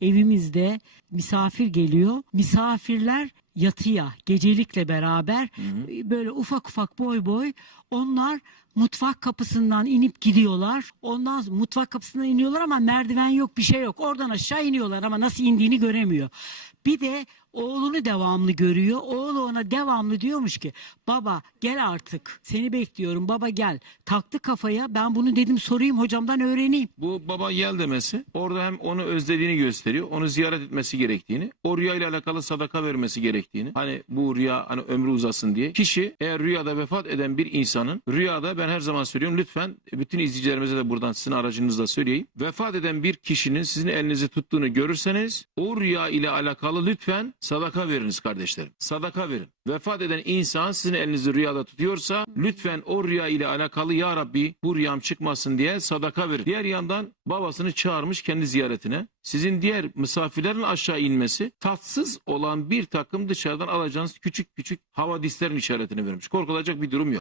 evimizde misafir geliyor. Misafirler yatıya gecelikle beraber e, böyle ufak ufak boy boy onlar mutfak kapısından inip gidiyorlar. Ondan mutfak kapısından iniyorlar ama merdiven yok bir şey yok. Oradan aşağı iniyorlar ama nasıl indiğini göremiyor. Bir de oğlunu devamlı görüyor. Oğlu ona devamlı diyormuş ki baba gel artık seni bekliyorum baba gel. Taktı kafaya ben bunu dedim sorayım hocamdan öğreneyim. Bu baba gel demesi orada hem onu özlediğini gösteriyor. Onu ziyaret etmesi gerektiğini. O rüya ile alakalı sadaka vermesi gerektiğini. Hani bu rüya hani ömrü uzasın diye. Kişi eğer rüyada vefat eden bir insanın rüyada ben her zaman söylüyorum lütfen bütün izleyicilerimize de buradan sizin aracınızla söyleyeyim. Vefat eden bir kişinin sizin elinizi tuttuğunu görürseniz o rüya ile alakalı lütfen sadaka veriniz kardeşlerim. Sadaka verin. Vefat eden insan sizin elinizi rüyada tutuyorsa lütfen o rüya ile alakalı ya Rabbi bu rüyam çıkmasın diye sadaka verin. Diğer yandan babasını çağırmış kendi ziyaretine. Sizin diğer misafirlerin aşağı inmesi tatsız olan bir takım dışarıdan alacağınız küçük küçük havadislerin işaretini vermiş. Korkulacak bir durum yok.